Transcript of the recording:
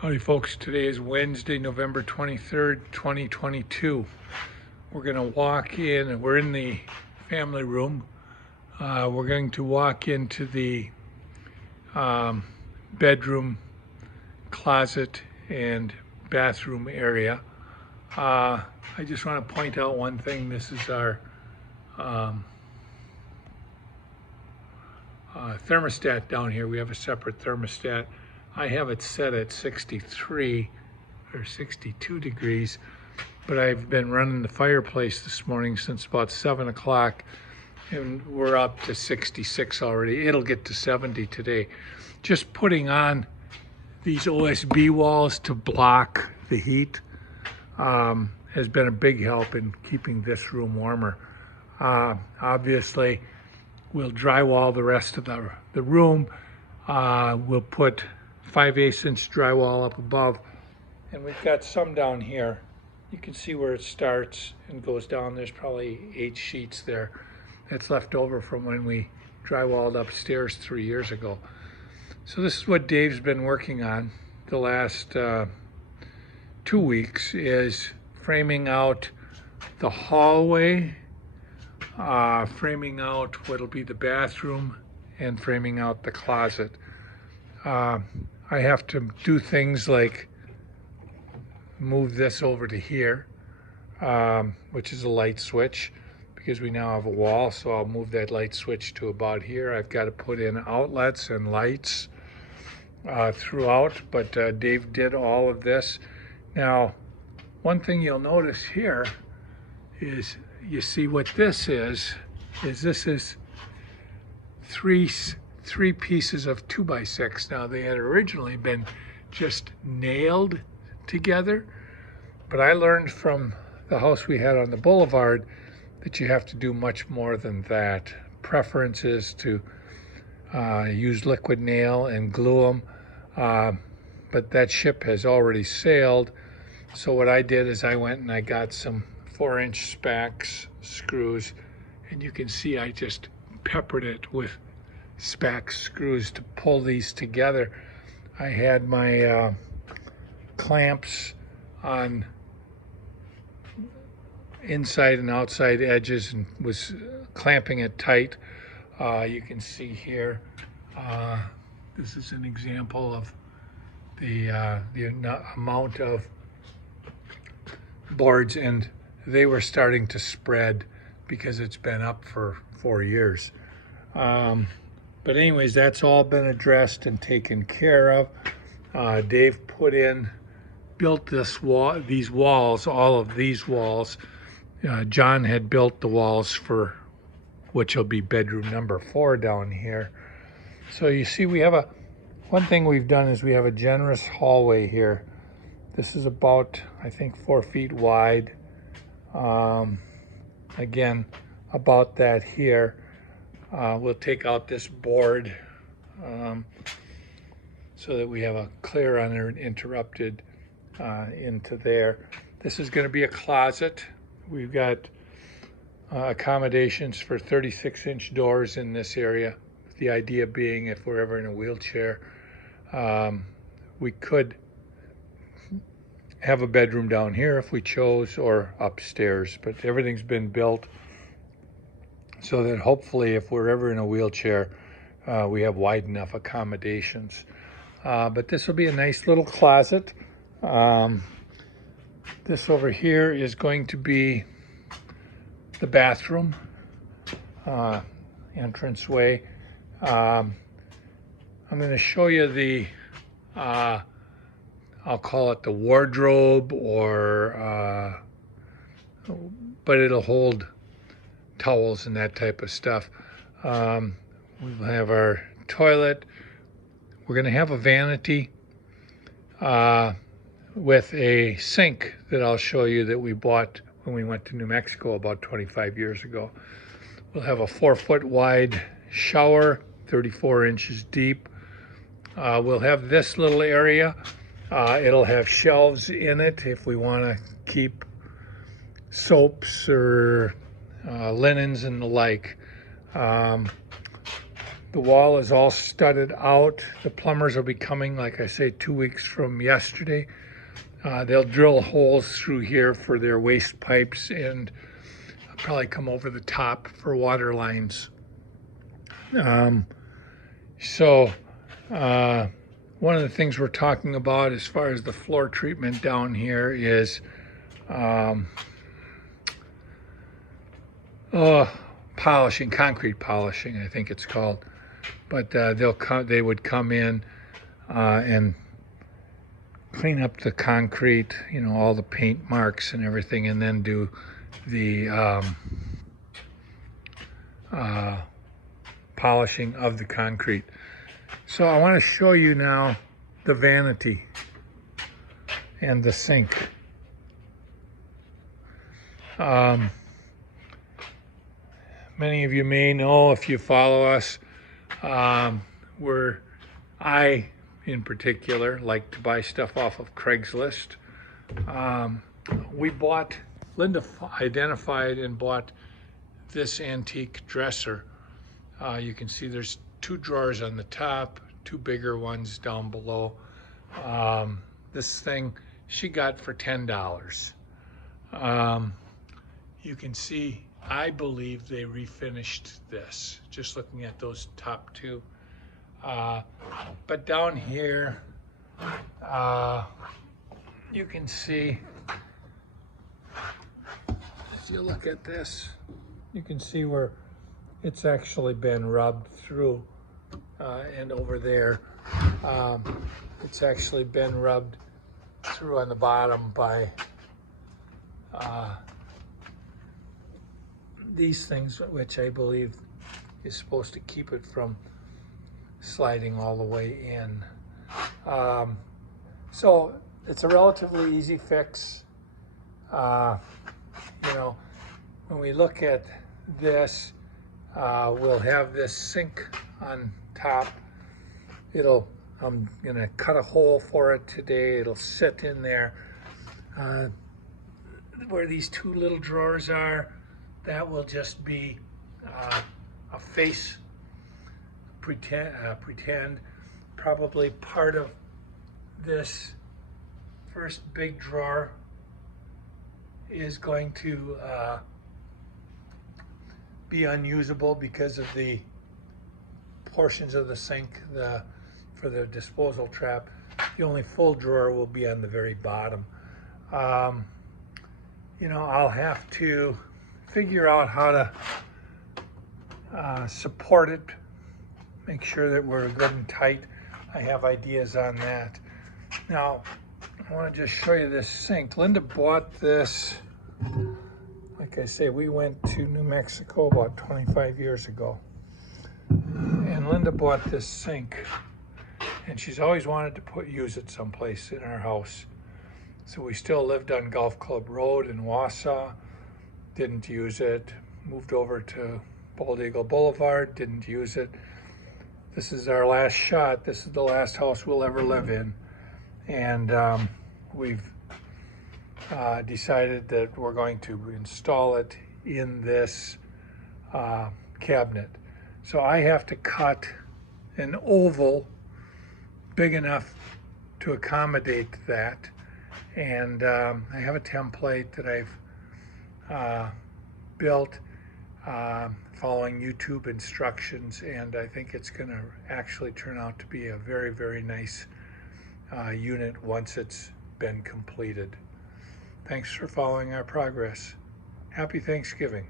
Howdy folks, today is Wednesday, November 23rd, 2022. We're going to walk in, we're in the family room. We're going to walk into the bedroom, closet, and bathroom area. I just want to point out one thing. This is our thermostat down here. We have a separate thermostat. I have it set at 63 or 62 degrees, but I've been running the fireplace this morning since about 7 o'clock, and we're up to 66 already. It'll get to 70 today. Just putting on these OSB walls to block the heat has been a big help in keeping this room warmer. Obviously, we'll drywall the rest of the room. We'll put 5/8" drywall up above, and we've got some down here. You can see where it starts and goes down. There's probably 8 sheets there that's left over from when we drywalled upstairs 3 years ago. So this is what Dave's been working on the last 2 weeks, is framing out the hallway, framing out what'll be the bathroom, and framing out the closet. I have to do things like move this over to here, which is a light switch, because we now have a wall, so I'll move that light switch to about here. I've got to put in outlets and lights throughout, but Dave did all of this. Now, one thing you'll notice here is, you see what this is this is three pieces of 2x6. Now, they had originally been just nailed together, but I learned from the house we had on the boulevard that you have to do much more than that. Preference is to use liquid nail and glue them, but that ship has already sailed. So what I did is I went and I got some 4-inch Spax screws, and you can see I just peppered it with Spax screws to pull these together. I had my clamps on inside and outside edges and was clamping it tight. You can see here, this is an example of the amount of boards, and they were starting to spread because it's been up for 4 years. But anyways, that's all been addressed and taken care of. Dave built this wall, these walls, all of these walls. John had built the walls for which will be bedroom number 4 down here. So you see, we have one thing we've done is we have a generous hallway here. This is about, I think, 4 feet wide. Again, about that here. We'll take out this board so that we have a clear uninterrupted into there. This is going to be a closet. We've got accommodations for 36-inch doors in this area. The idea being, if we're ever in a wheelchair, we could have a bedroom down here if we chose, or upstairs, but everything's been built so that hopefully if we're ever in a wheelchair, we have wide enough accommodations. But this will be a nice little closet. This over here is going to be the bathroom entranceway. I'm going to show you the, I'll call it the wardrobe, or, but it'll hold towels and that type of stuff. We'll have our toilet. We're going to have a vanity with a sink that I'll show you that we bought when we went to New Mexico about 25 years ago. We'll have a 4-foot wide shower, 34 inches deep. We'll have this little area. It'll have shelves in it if we want to keep soaps or linens and the like. The wall is all studded out. The plumbers will be coming, like I say, 2 weeks from yesterday. They'll drill holes through here for their waste pipes and probably come over the top for water lines. One of the things we're talking about as far as the floor treatment down here is polishing, concrete polishing, I think it's called. But they would come in and clean up the concrete, you know, all the paint marks and everything, and then do the polishing of the concrete. So I want to show you now the vanity and the sink. Many of you may know, if you follow us, I in particular like to buy stuff off of Craigslist. Linda identified and bought this antique dresser. You can see there's 2 drawers on the top, 2 bigger ones down below. This thing she got for $10. You can see, I believe they refinished this, just looking at those top 2. But down here, you can see, if you look at this, you can see where it's actually been rubbed through, and over there, it's actually been rubbed through on the bottom by these things, which I believe is supposed to keep it from sliding all the way in. So it's a relatively easy fix. You know, when we look at this, we'll have this sink on top. I'm gonna cut a hole for it today. It'll sit in there. Where these 2 little drawers are, that will just be a face pretend. Probably part of this first big drawer is going to be unusable because of the portions of the sink for the disposal trap. The only full drawer will be on the very bottom. You know, I'll have to figure out how to support it, make sure that we're good and tight. I have ideas on that. Now, I want to just show you this sink. Linda bought this, like I say, we went to New Mexico about 25 years ago. And Linda bought this sink, and she's always wanted to use it someplace in our house. So we still lived on Golf Club Road in Wausau, didn't use it. Moved over to Bald Eagle Boulevard, didn't use it. This is our last shot. This is the last house we'll ever live in. And we've decided that we're going to install it in this cabinet. So I have to cut an oval big enough to accommodate that. And I have a template that I've built following YouTube instructions, and I think it's going to actually turn out to be a very, very nice unit once it's been completed. Thanks for following our progress. Happy Thanksgiving.